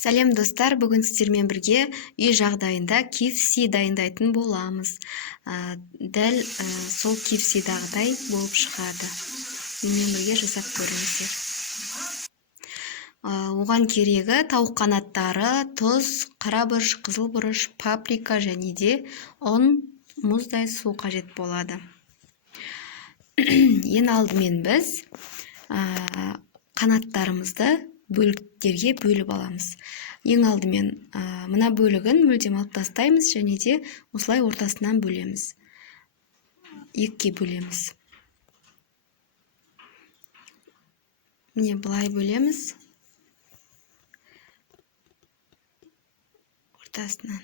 Сәлем достар, бүгін сіздермен бірге үй жағдайында KFC дайындайтын боламыз. Дәл сол KFC-дағыдай болып шығады. Менімен бірге жасап көріңіздер. Оған керегі тауық қанаттары, тұз, қара бұрыш, қызыл бұрыш, паприка және де ұн, мұздай су қажет болады. Ең алдымен біз қанаттарымызды бөліктерге бөліп аламыз. Ең алдымен мына бөлігін мүлдем алып тастаймыз және де осылай ортасынан бөлеміз. Екіге бөлеміз. Міне былай бөлеміз. Ортасынан.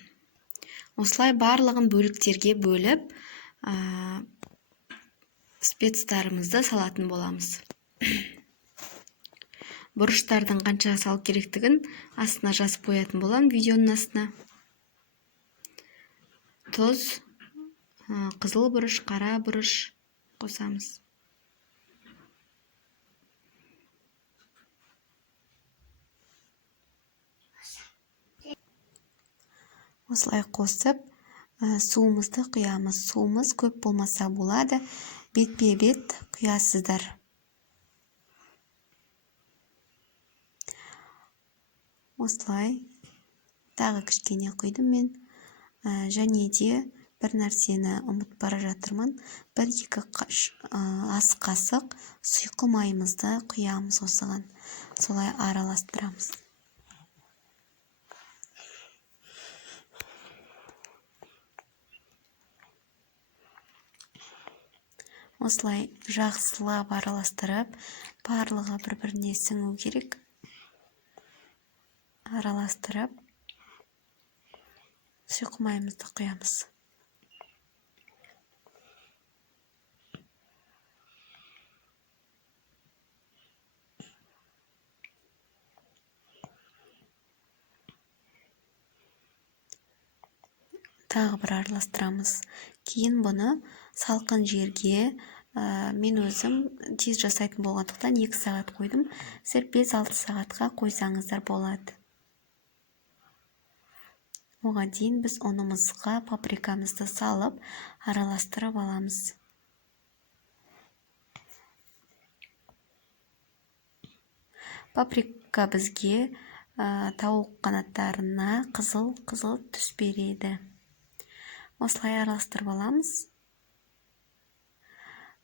Осылай барлығын бөліктерге бөліп, спецтарымызды салатын боламыз. Бұрыштардың қанша салу керектігін астына жазып қоятын боламын, видеоның астына. Тұз, қызыл бұрыш, қара бұрыш қосамыз. Осылай қосып, суымызды құямыз. Суымыз көп болмаса болады, бетпе-бет құясыздар. Осылай тағы кішкене құйдым мен. Және де бір нәрсені ұмытып бара жатырмын. 1-2 ас қасық сұйқы майымызды құямыз осыған. Солай араластырамыз. Осылай жақсылап араластырып, барлығы бір-біріне сіңу керек. Араластырып, сұйқы майымызды құямыз. Тағы бір араластырамыз. Кейін бұны салқын жерге, мен өзім тез жасайтын болғандықтан 2 сағат қойдым. Сіз 5-6 сағатқа қойсаңыздар болады. Оған дейін біз ұнымызға паприкамызды салып, араластырып аламыз. Паприка бізге тауық қанаттарына қызыл түс береді. Осылай араластырып аламыз.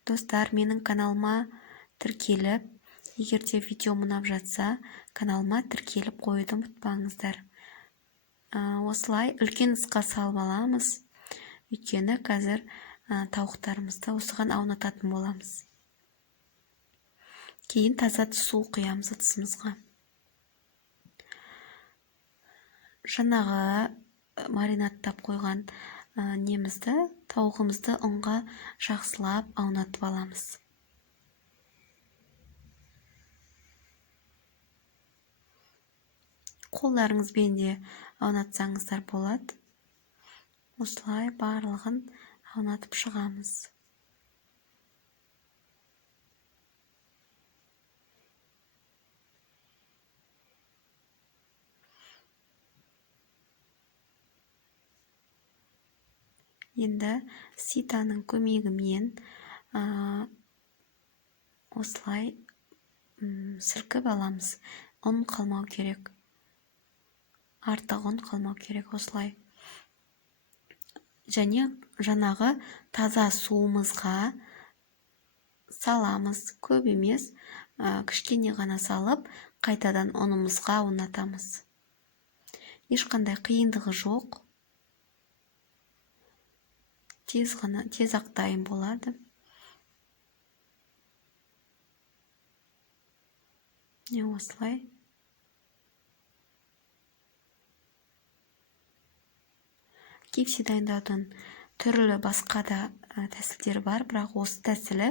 Достар, менің каналыма тіркеліп, егерде видео ұнап жатса, каналыма тіркеліп қойуды ұмытпаңыздар. Осылай үлкен ысқа салып аламыз. Өйткені қазір тауықтарымызды осыған аунататын боламыз. Кейін таза су құямыз ыдысымызға. Жаңағы маринаттап қойған немізді, тауығымызды ұнға жақсылап аунатып аламыз. Қолдарыңызбен де аунатсаңыздар болады. Осылай барлығын аунатып шығамыз. Енді ситаның көмегімен осылай сілкіп аламыз. Ұн қалмау керек. Артық ұн қалмау керек осылай. Және жаңағы таза суымызға саламыз. Көп емес, кішкене ғана салып, қайтадан ұнымызға аунатамыз. Ешқандай қиындығы жоқ. Тез ақтайын болады. Не осылай. KFC дайындаудың түрлі басқа да тәсілдері бар, бірақ осы тәсілі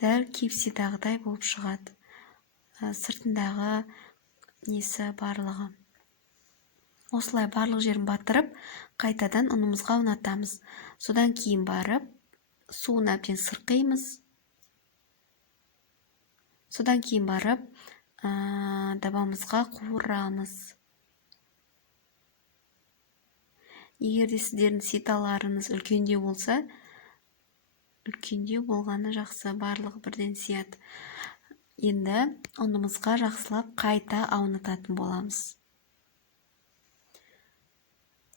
дәл KFC-дағыдай болып шығады. Сыртындағы несі барлығы. Осылай барлық жерін батырып, қайтадан ұнымызға аунатамыз. Содан кейін барып, суын әбден сырқимыз. Содан кейін барып, дабамызға қуырамыз. Егер де сіздердің ситаларыңыз үлкендеу болса, үлкендеу болғаны жақсы, барлығы бірден сияды. Енді ұнымызға жақсылап қайта аунататын боламыз.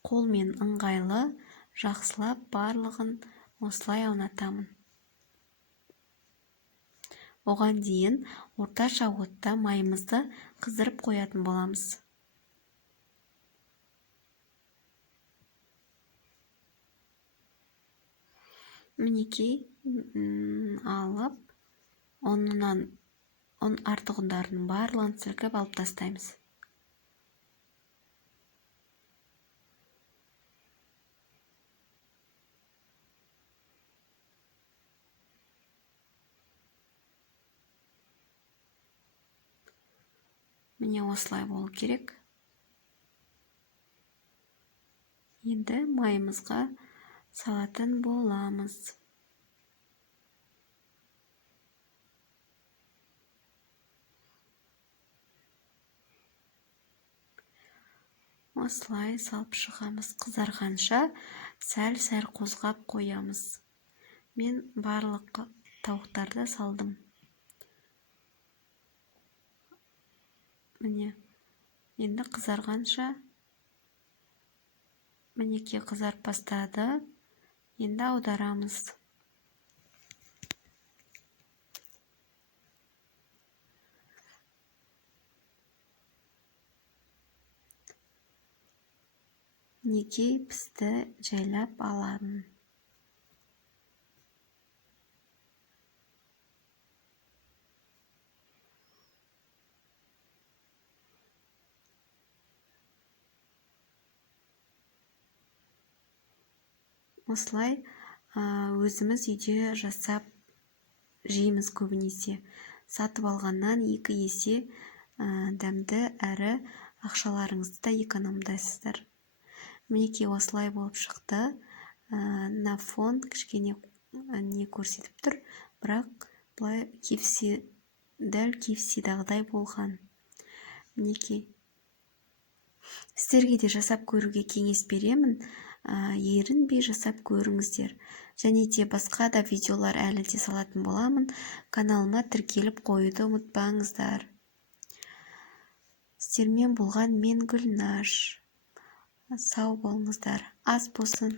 Қолмен ыңғайлы жақсылап барлығын осылай аунатамын. Оған дейін орташа отта майымызды қыздырып қоятын боламыз. Мінекей алып, ұн артық ұндарының барлығын сілкіп алып тастаймыз. Міне осылай болу керек. Енді майымызға салатын боламыз. Осылай салып шығамыз. Қызарғанша сәл-сәл қозғап қоямыз. Мен барлық тауықтарды салдым. Міне, енді қызарғанша, мінекей қызарып бастады. Енді аударамыз. Мінекей пісті, жайлап аламын. Осылай өзіміз үйде жасап жейміз көбінесе. Сатып алғаннан 2 есе дәмді әрі ақшаларыңызды да экономдайсыздар. Мінекей осылай болып шықты. На фон кішкене не көрсетіп тұр, бірақ бұлай дәл KFC-дағыдай болған. Мінекей. Сіздерге де жасап көруге кеңес беремін. Ерінбей жасап көріңіздер. Және де басқа да видеолар әлі де салатын боламын. Каналыма тіркеліп қоюды ұмытпаңыздар. Сіздермен болған мен Гүлнаш. Сау болыңыздар. Ас болсын.